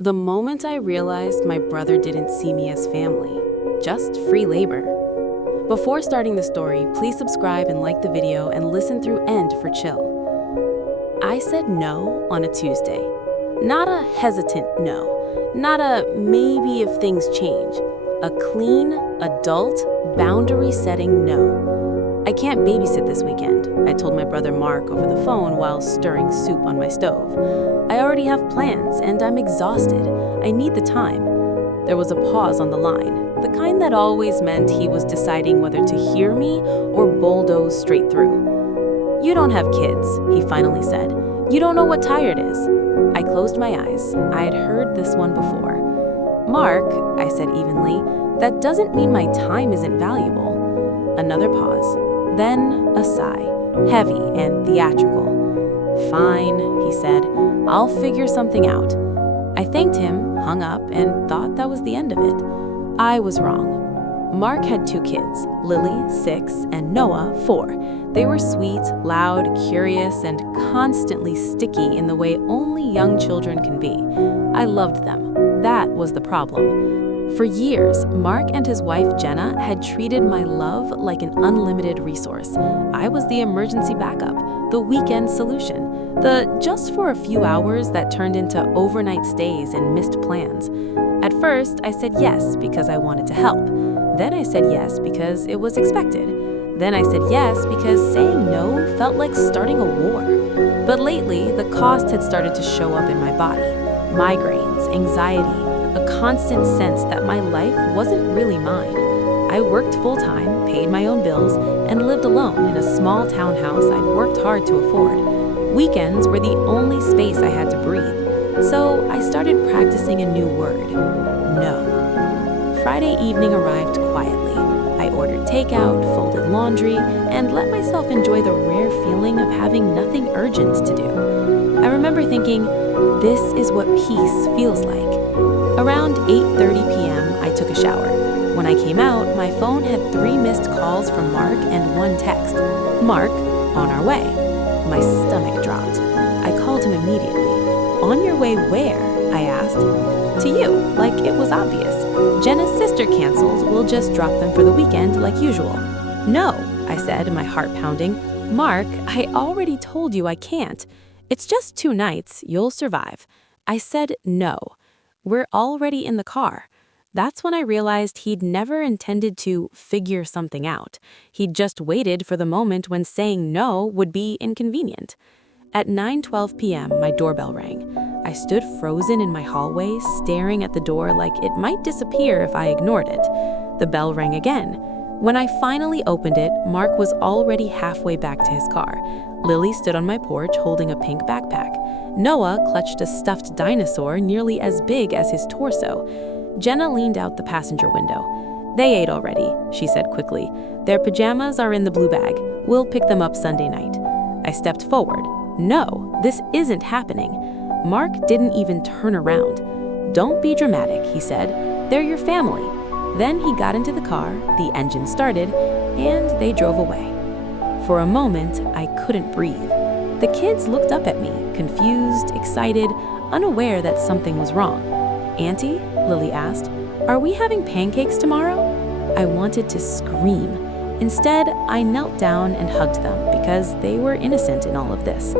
The moment I realized my brother didn't see me as family, just free labor. Before starting the story, please subscribe and like the video and listen through end for chill. I said no on a Tuesday. Not a hesitant no, not a maybe if things change. A clean, adult, boundary-setting no. I can't babysit this weekend, I told my brother Mark over the phone while stirring soup on my stove. I already have plans and I'm exhausted. I need the time. There was a pause on the line, the kind that always meant he was deciding whether to hear me or bulldoze straight through. You don't have kids, he finally said. You don't know what tired is. I closed my eyes. I had heard this one before. Mark, I said evenly, that doesn't mean my time isn't valuable. Another pause, then a sigh, heavy and theatrical. Fine, he said, I'll figure something out. I thanked him, hung up, and thought that was the end of it. I was wrong. Mark had 2 kids, Lily, 6, and Noah, 4. They were sweet, loud, curious, and constantly sticky in the way only young children can be. I loved them. That was the problem. For years, Mark and his wife Jenna had treated my love like an unlimited resource. I was the emergency backup, the weekend solution, the just for a few hours that turned into overnight stays and missed plans. At first, I said yes because I wanted to help. Then I said yes because it was expected. Then I said yes because saying no felt like starting a war. But lately, the cost had started to show up in my body. Migraines, anxiety, a constant sense that my life wasn't really mine. I worked full-time, paid my own bills, and lived alone in a small townhouse I'd worked hard to afford. Weekends were the only space I had to breathe. So I started practicing a new word, no. Friday evening arrived quietly. I ordered takeout, folded laundry, and let myself enjoy the rare feeling of having nothing urgent to do. I remember thinking, this is what peace feels like. Around 8:30 p.m., I took a shower. When I came out, my phone had 3 missed calls from Mark and 1 text. Mark, on our way. My stomach dropped. I called him immediately. On your way where? I asked. To you, like it was obvious. Jenna's sister canceled. We'll just drop them for the weekend like usual. No, I said, my heart pounding. Mark, I already told you I can't. It's just 2 nights. You'll survive. I said no. We're already in the car. That's when I realized he'd never intended to figure something out. He'd just waited for the moment when saying no would be inconvenient. At 9:12 p.m., my doorbell rang. I stood frozen in my hallway, staring at the door like it might disappear if I ignored it. The bell rang again. When I finally opened it, Mark was already halfway back to his car. Lily stood on my porch holding a pink backpack. Noah clutched a stuffed dinosaur nearly as big as his torso. Jenna leaned out the passenger window. They ate already, she said quickly. Their pajamas are in the blue bag. We'll pick them up Sunday night. I stepped forward. No, this isn't happening. Mark didn't even turn around. Don't be dramatic, he said. They're your family. Then he got into the car, the engine started, and they drove away. For a moment, I couldn't breathe. The kids looked up at me, confused, excited, unaware that something was wrong. Auntie, Lily asked, are we having pancakes tomorrow? I wanted to scream. Instead, I knelt down and hugged them because they were innocent in all of this.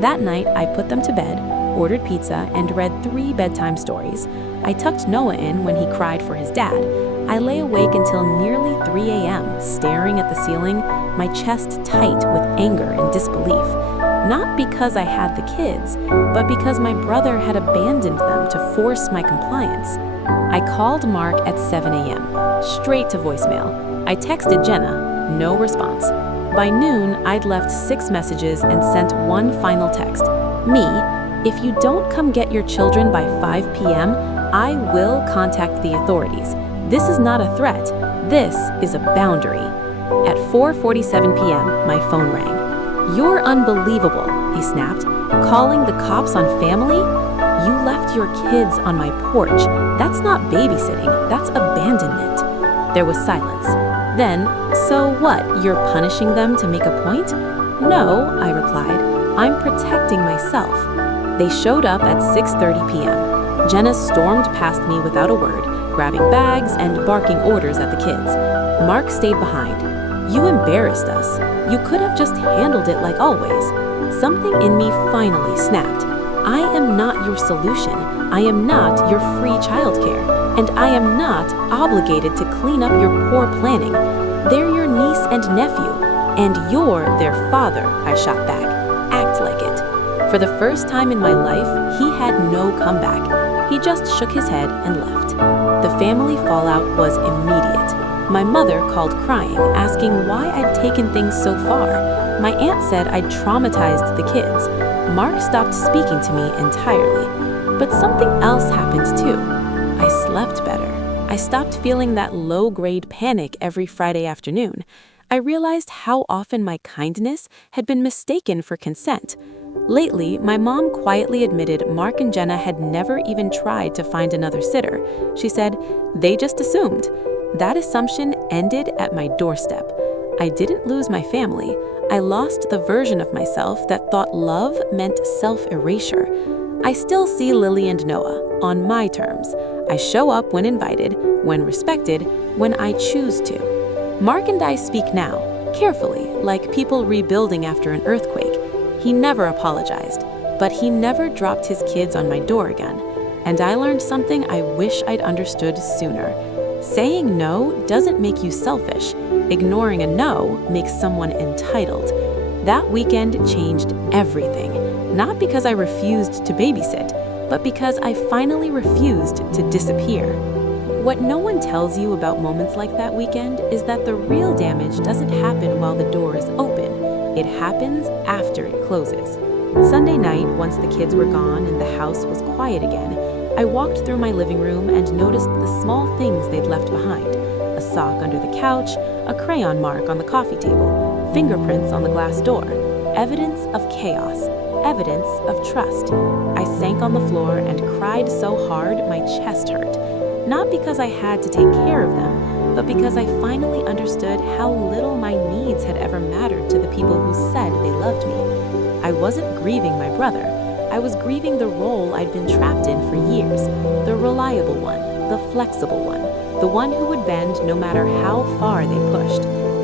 That night, I put them to bed, ordered pizza, and read 3 bedtime stories. I tucked Noah in when he cried for his dad. I lay awake until nearly 3 a.m., staring at the ceiling, my chest tight with anger and disbelief. Not because I had the kids, but because my brother had abandoned them to force my compliance. I called Mark at 7 a.m., straight to voicemail. I texted Jenna, no response. By noon, I'd left 6 messages and sent 1 final text. Me, if you don't come get your children by 5 p.m., I will contact the authorities. This is not a threat. This is a boundary. At 4:47 p.m., my phone rang. You're unbelievable, he snapped. Calling the cops on family? You left your kids on my porch. That's not babysitting, that's abandonment. There was silence. Then, so what, you're punishing them to make a point? No, I replied. I'm protecting myself. They showed up at 6:30 p.m. Jenna stormed past me without a word, grabbing bags and barking orders at the kids. Mark stayed behind. "You embarrassed us. You could have just handled it like always." Something in me finally snapped. I am not your solution. I am not your free childcare. And I am not obligated to clean up your poor planning. They're your niece and nephew. And you're their father, I shot back. Act like it. For the first time in my life, he had no comeback. He just shook his head and left. The family fallout was immediate. My mother called crying, asking why I'd taken things so far. My aunt said I'd traumatized the kids. Mark stopped speaking to me entirely. But something else happened too. I slept better. I stopped feeling that low-grade panic every Friday afternoon. I realized how often my kindness had been mistaken for consent. Lately, my mom quietly admitted Mark and Jenna had never even tried to find another sitter. She said, "They just assumed." That assumption ended at my doorstep. I didn't lose my family. I lost the version of myself that thought love meant self-erasure. I still see Lily and Noah, on my terms. I show up when invited, when respected, when I choose to. Mark and I speak now, carefully, like people rebuilding after an earthquake. He never apologized, but he never dropped his kids on my door again. And I learned something I wish I'd understood sooner. Saying no doesn't make you selfish. Ignoring a no makes someone entitled. That weekend changed everything. Not because I refused to babysit, but because I finally refused to disappear. What no one tells you about moments like that weekend is that the real damage doesn't happen while the door is open. It happens after it closes. Sunday night, once the kids were gone and the house was quiet again, I walked through my living room and noticed the small things they'd left behind. A sock under the couch, a crayon mark on the coffee table, fingerprints on the glass door. Evidence of chaos, evidence of trust. I sank on the floor and cried so hard my chest hurt. Not because I had to take care of them, but because I finally understood how little my needs had ever mattered to the people who said they loved me. I wasn't grieving my brother. I was grieving the role I'd been trapped in for years. The reliable one, the flexible one, the one who would bend no matter how far they pushed.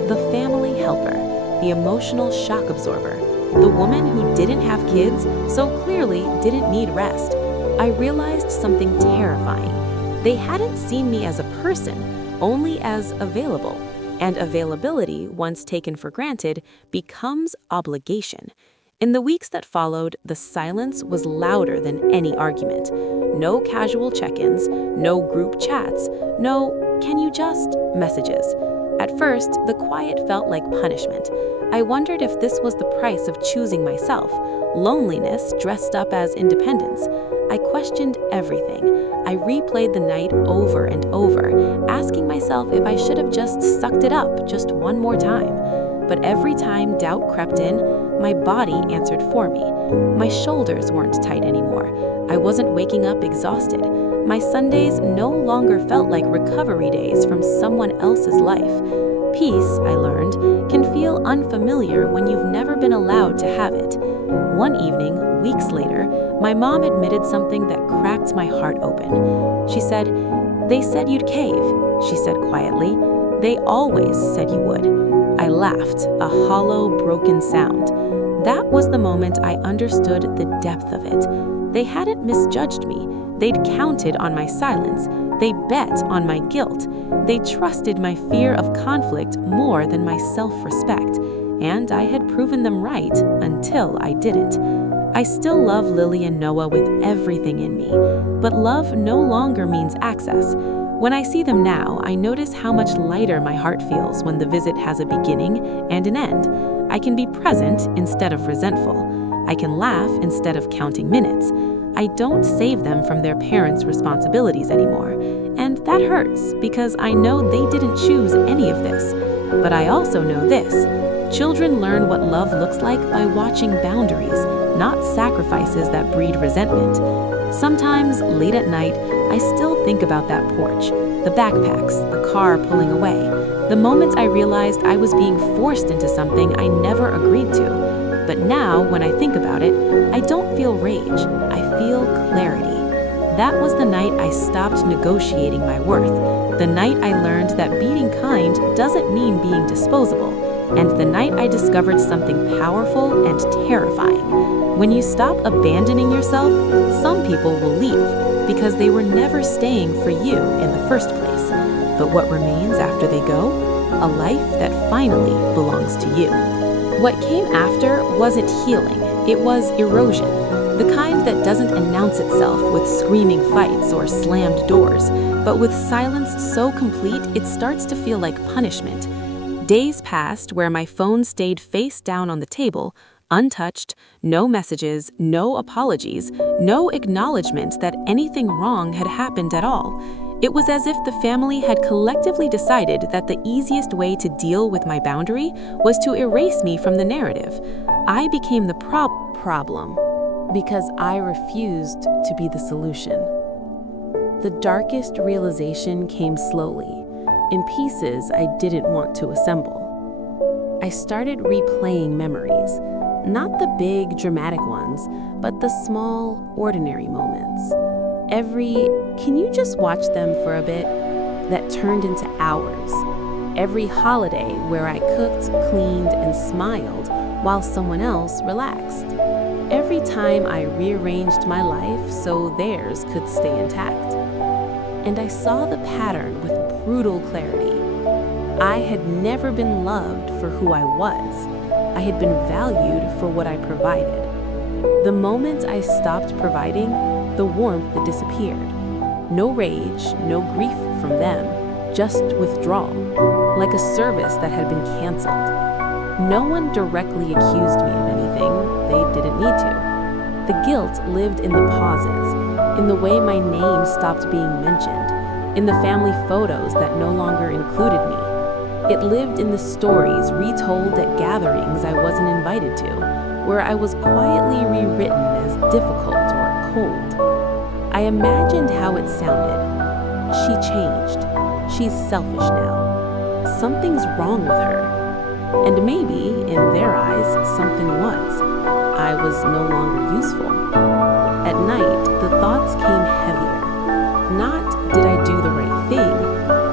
The family helper, the emotional shock absorber, the woman who didn't have kids, so clearly didn't need rest. I realized something terrifying. They hadn't seen me as a person, only as available. And availability, once taken for granted, becomes obligation. In the weeks that followed, the silence was louder than any argument. No casual check-ins, no group chats, no "can you just" messages. At first, the quiet felt like punishment. I wondered if this was the price of choosing myself, loneliness dressed up as independence. I questioned everything. I replayed the night over and over, asking myself if I should have just sucked it up just one more time. But every time doubt crept in, my body answered for me. My shoulders weren't tight anymore. I wasn't waking up exhausted. My Sundays no longer felt like recovery days from someone else's life. Peace, I learned, can feel unfamiliar when you've never been allowed to have it. One evening, weeks later, my mom admitted something that cracked my heart open. She said, "They said you'd cave," she said quietly. "They always said you would." I laughed, a hollow, broken sound. That was the moment I understood the depth of it. They hadn't misjudged me. They'd counted on my silence. They bet on my guilt. They trusted my fear of conflict more than my self-respect. And I had proven them right until I didn't. I still love Lily and Noah with everything in me, but love no longer means access. When I see them now, I notice how much lighter my heart feels when the visit has a beginning and an end. I can be present instead of resentful. I can laugh instead of counting minutes. I don't save them from their parents' responsibilities anymore. And that hurts because I know they didn't choose any of this. But I also know this. Children learn what love looks like by watching boundaries, not sacrifices that breed resentment. Sometimes, late at night, I still think about that porch, the backpacks, the car pulling away, the moments I realized I was being forced into something I never agreed to. But now, when I think about it, I don't feel rage, I feel clarity. That was the night I stopped negotiating my worth, the night I learned that being kind doesn't mean being disposable, and the night I discovered something powerful and terrifying. When you stop abandoning yourself, some people will leave because they were never staying for you in the first place. But what remains after they go? A life that finally belongs to you. What came after wasn't healing, it was erosion. The kind that doesn't announce itself with screaming fights or slammed doors, but with silence so complete it starts to feel like punishment. Days passed where my phone stayed face down on the table, untouched, no messages, no apologies, no acknowledgement that anything wrong had happened at all. It was as if the family had collectively decided that the easiest way to deal with my boundary was to erase me from the narrative. I became the problem because I refused to be the solution. The darkest realization came slowly, in pieces I didn't want to assemble. I started replaying memories, not the big, dramatic ones, but the small, ordinary moments. Every, "Can you just watch them for a bit?" that turned into hours. Every holiday where I cooked, cleaned, and smiled while someone else relaxed. Every time I rearranged my life so theirs could stay intact. And I saw the pattern with brutal clarity. I had never been loved for who I was. I had been valued for what I provided. The moment I stopped providing, the warmth disappeared. No rage, no grief from them, just withdrawal, like a service that had been canceled. No one directly accused me of anything, they didn't need to. The guilt lived in the pauses, in the way my name stopped being mentioned, in the family photos that no longer included me. It lived in the stories retold at gatherings I wasn't invited to, where I was quietly rewritten as difficult or cold. I imagined how it sounded. She changed. She's selfish now. Something's wrong with her. And maybe, in their eyes, something was. I was no longer useful. At night, the thoughts came heavier. Not, did I do the right thing,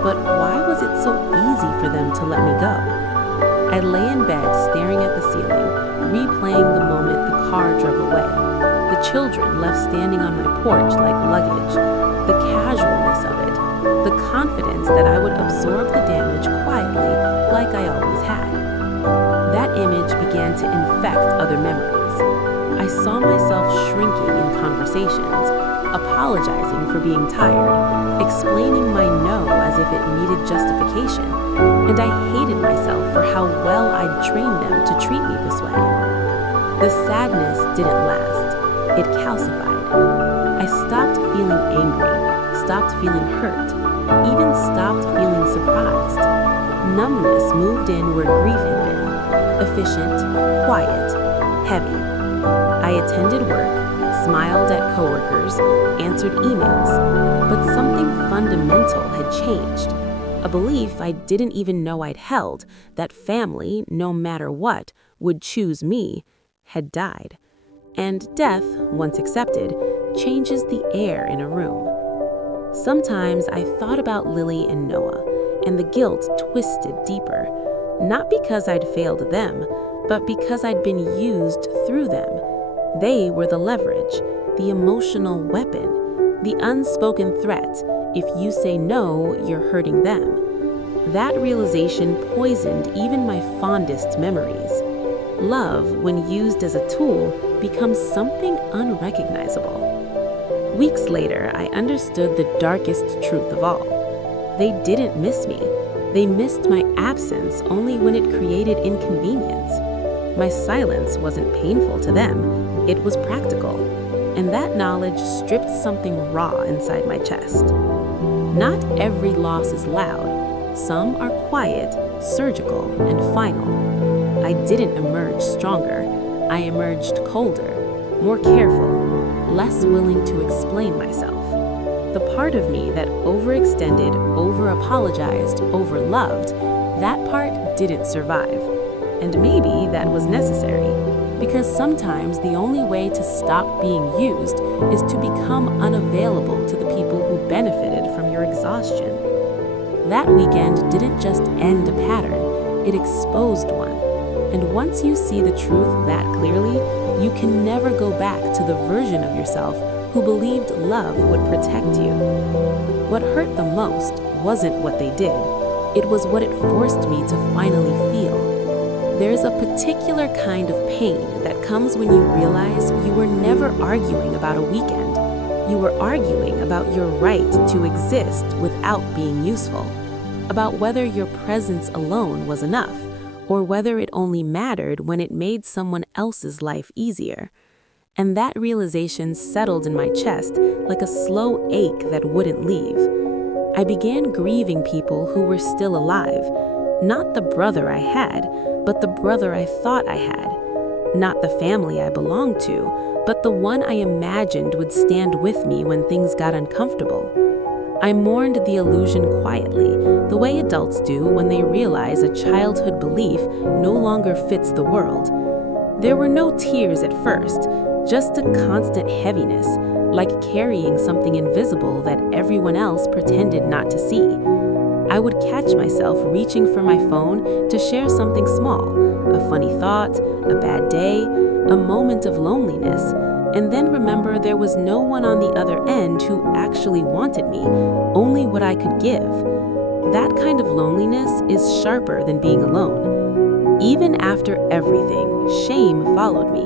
but why was it so easy for them to let me go? I lay in bed staring at the ceiling, replaying the moment the car drove away. The children left standing on my porch like luggage. The casualness of it. The confidence that I would absorb the damage quietly like I always had. That image began to infect other memories. I saw myself shrinking in conversations, apologizing for being tired, explaining my no as if it needed justification, and I hated myself for how well I'd trained them to treat me this way. The sadness didn't last. It calcified. I stopped feeling angry, stopped feeling hurt, even stopped feeling surprised. Numbness moved in where grief had been, efficient, quiet, heavy. I attended work, smiled at coworkers, answered emails, but something fundamental had changed. A belief I didn't even know I'd held, that family, no matter what, would choose me, had died. And death, once accepted, changes the air in a room. Sometimes I thought about Lily and Noah, and the guilt twisted deeper, not because I'd failed them, but because I'd been used through them. They were the leverage, the emotional weapon, the unspoken threat. If you say no, you're hurting them. That realization poisoned even my fondest memories. Love, when used as a tool, becomes something unrecognizable. Weeks later, I understood the darkest truth of all. They didn't miss me. They missed my absence only when it created inconvenience. My silence wasn't painful to them, it was practical. And that knowledge stripped something raw inside my chest. Not every loss is loud. Some are quiet, surgical, and final. I didn't emerge stronger. I emerged colder, more careful, less willing to explain myself. The part of me that overextended, over-apologized, over-loved, that part didn't survive. And maybe that was necessary. Because sometimes the only way to stop being used is to become unavailable to the people who benefited from your exhaustion. That weekend didn't just end a pattern, it exposed one. And once you see the truth that clearly, you can never go back to the version of yourself who believed love would protect you. What hurt the most wasn't what they did, it was what it forced me to finally feel. There's a particular kind of pain that comes when you realize you were never arguing about a weekend. You were arguing about your right to exist without being useful, about whether your presence alone was enough, or whether it only mattered when it made someone else's life easier. And that realization settled in my chest like a slow ache that wouldn't leave. I began grieving people who were still alive, not the brother I had, but the brother I thought I had. Not the family I belonged to, but the one I imagined would stand with me when things got uncomfortable. I mourned the illusion quietly, the way adults do when they realize a childhood belief no longer fits the world. There were no tears at first, just a constant heaviness, like carrying something invisible that everyone else pretended not to see. I would catch myself reaching for my phone to share something small, a funny thought, a bad day, a moment of loneliness, and then remember there was no one on the other end who actually wanted me, only what I could give. That kind of loneliness is sharper than being alone. Even after everything, shame followed me.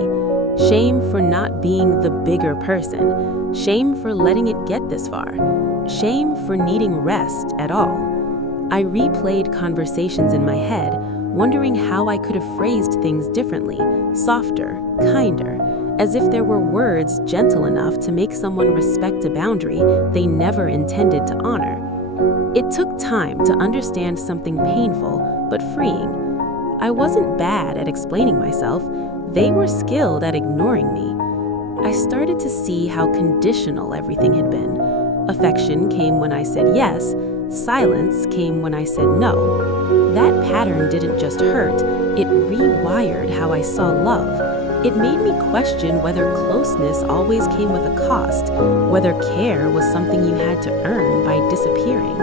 Shame for not being the bigger person. Shame for letting it get this far. Shame for needing rest at all. I replayed conversations in my head, wondering how I could have phrased things differently, softer, kinder, as if there were words gentle enough to make someone respect a boundary they never intended to honor. It took time to understand something painful but freeing. I wasn't bad at explaining myself, they were skilled at ignoring me. I started to see how conditional everything had been. Affection came when I said yes, silence came when I said no. That pattern didn't just hurt, it rewired how I saw love. It made me question whether closeness always came with a cost, whether care was something you had to earn by disappearing.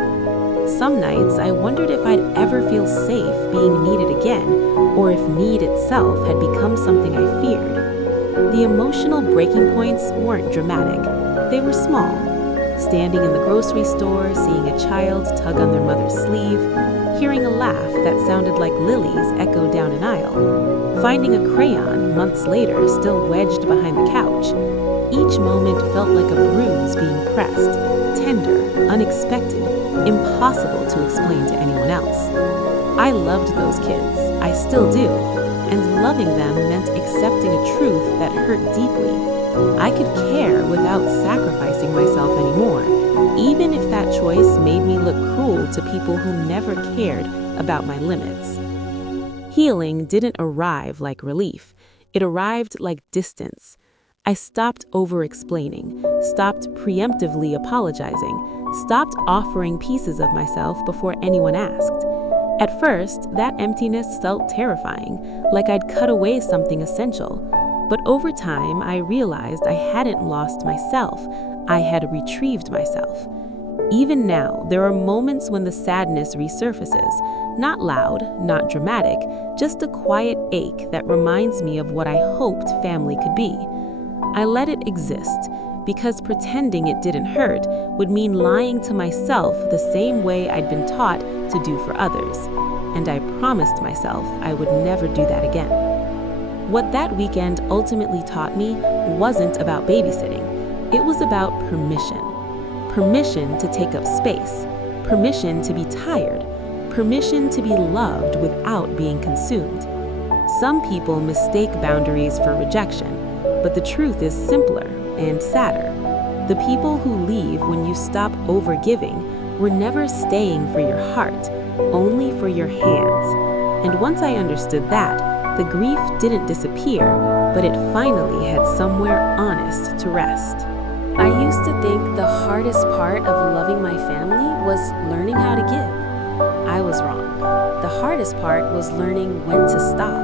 Some nights I wondered if I'd ever feel safe being needed again, or if need itself had become something I feared. The emotional breaking points weren't dramatic, they were small. Standing in the grocery store, seeing a child tug on their mother's sleeve, hearing a laugh that sounded like lilies echo down an aisle, finding a crayon months later still wedged behind the couch. Each moment felt like a bruise being pressed, tender, unexpected, impossible to explain to anyone else. I loved those kids, I still do, and loving them meant accepting a truth that hurt deeply. I could care without sacrificing myself anymore, even if that choice made me look cruel to people who never cared about my limits. Healing didn't arrive like relief, it arrived like distance. I stopped over-explaining, stopped preemptively apologizing, stopped offering pieces of myself before anyone asked. At first, that emptiness felt terrifying, like I'd cut away something essential. But over time, I realized I hadn't lost myself, I had retrieved myself. Even now, there are moments when the sadness resurfaces, not loud, not dramatic, just a quiet ache that reminds me of what I hoped family could be. I let it exist, because pretending it didn't hurt would mean lying to myself the same way I'd been taught to do for others. And I promised myself I would never do that again. What that weekend ultimately taught me wasn't about babysitting. It was about permission. Permission to take up space. Permission to be tired. Permission to be loved without being consumed. Some people mistake boundaries for rejection, but the truth is simpler and sadder. The people who leave when you stop overgiving were never staying for your heart, only for your hands. And once I understood that, the grief didn't disappear, but it finally had somewhere honest to rest. I used to think the hardest part of loving my family was learning how to give. I was wrong. The hardest part was learning when to stop.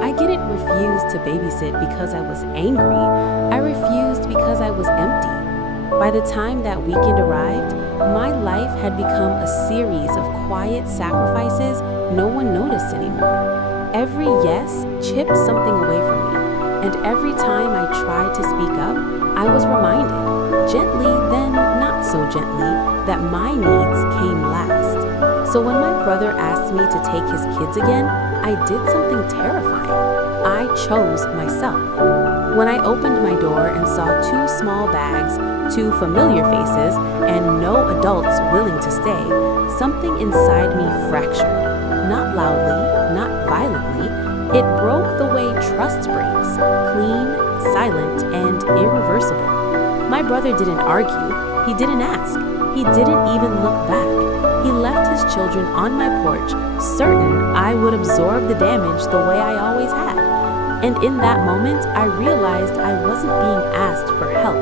I I didn't refuse to babysit because I was angry. I refused because I was empty. By the time that weekend arrived, my life had become a series of quiet sacrifices no one noticed anymore. Every yes chipped something away from me, and every time I tried to speak up, I was reminded, gently then not so gently, that my needs came last. So when my brother asked me to take his kids again, I did something terrifying. I chose myself. When I opened my door and saw 2 small bags, 2 familiar faces, and no adults willing to stay, something inside me fractured. Not loudly, not violently. It broke the way trust breaks, clean, silent, and irreversible. My brother didn't argue. He didn't ask. He didn't even look back. He left his children on my porch, certain I would absorb the damage the way I always had. And in that moment, I realized I wasn't being asked for help.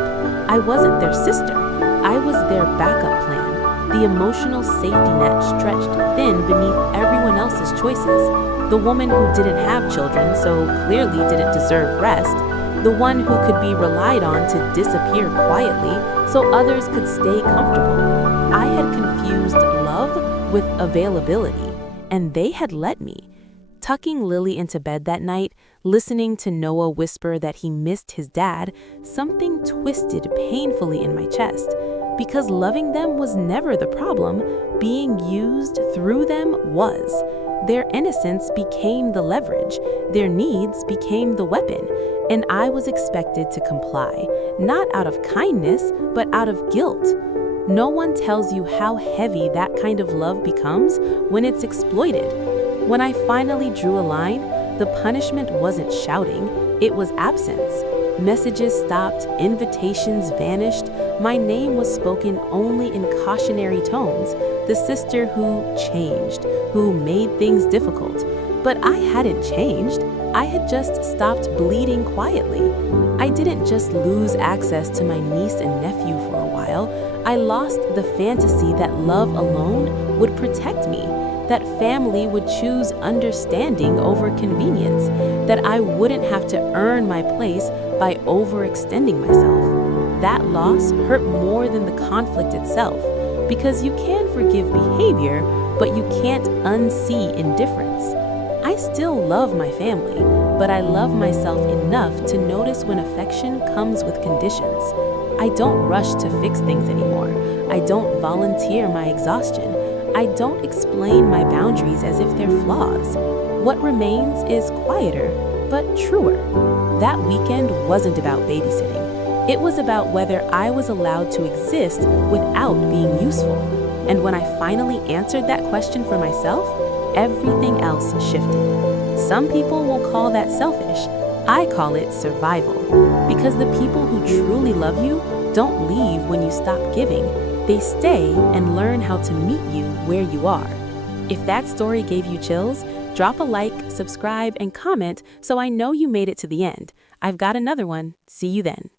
I wasn't their sister. I was their backup plan, the emotional safety net stretched thin beneath everyone else's choices. The woman who didn't have children, so clearly didn't deserve rest. The one who could be relied on to disappear quietly so others could stay comfortable. I had confused love with availability, and they had let me. Tucking Lily into bed that night, listening to Noah whisper that he missed his dad, something twisted painfully in my chest. Because loving them was never the problem, being used through them was. Their innocence became the leverage, their needs became the weapon, and I was expected to comply, not out of kindness, but out of guilt. No one tells you how heavy that kind of love becomes when it's exploited. When I finally drew a line, the punishment wasn't shouting, it was absence. Messages stopped, invitations vanished. My name was spoken only in cautionary tones, the sister who changed, who made things difficult. But I hadn't changed. I had just stopped bleeding quietly. I didn't just lose access to my niece and nephew for a while. I lost the fantasy that love alone would protect me, that family would choose understanding over convenience, that I wouldn't have to earn my place by overextending myself. That loss hurt more than the conflict itself, because you can forgive behavior, but you can't unsee indifference. I still love my family, but I love myself enough to notice when affection comes with conditions. I don't rush to fix things anymore. I don't volunteer my exhaustion. I don't explain my boundaries as if they're flaws. What remains is quieter, but truer. That weekend wasn't about babysitting. It was about whether I was allowed to exist without being useful. And when I finally answered that question for myself, everything else shifted. Some people will call that selfish. I call it survival. Because the people who truly love you don't leave when you stop giving. They stay and learn how to meet you where you are. If that story gave you chills, drop a like, subscribe, and comment so I know you made it to the end. I've got another one. See you then.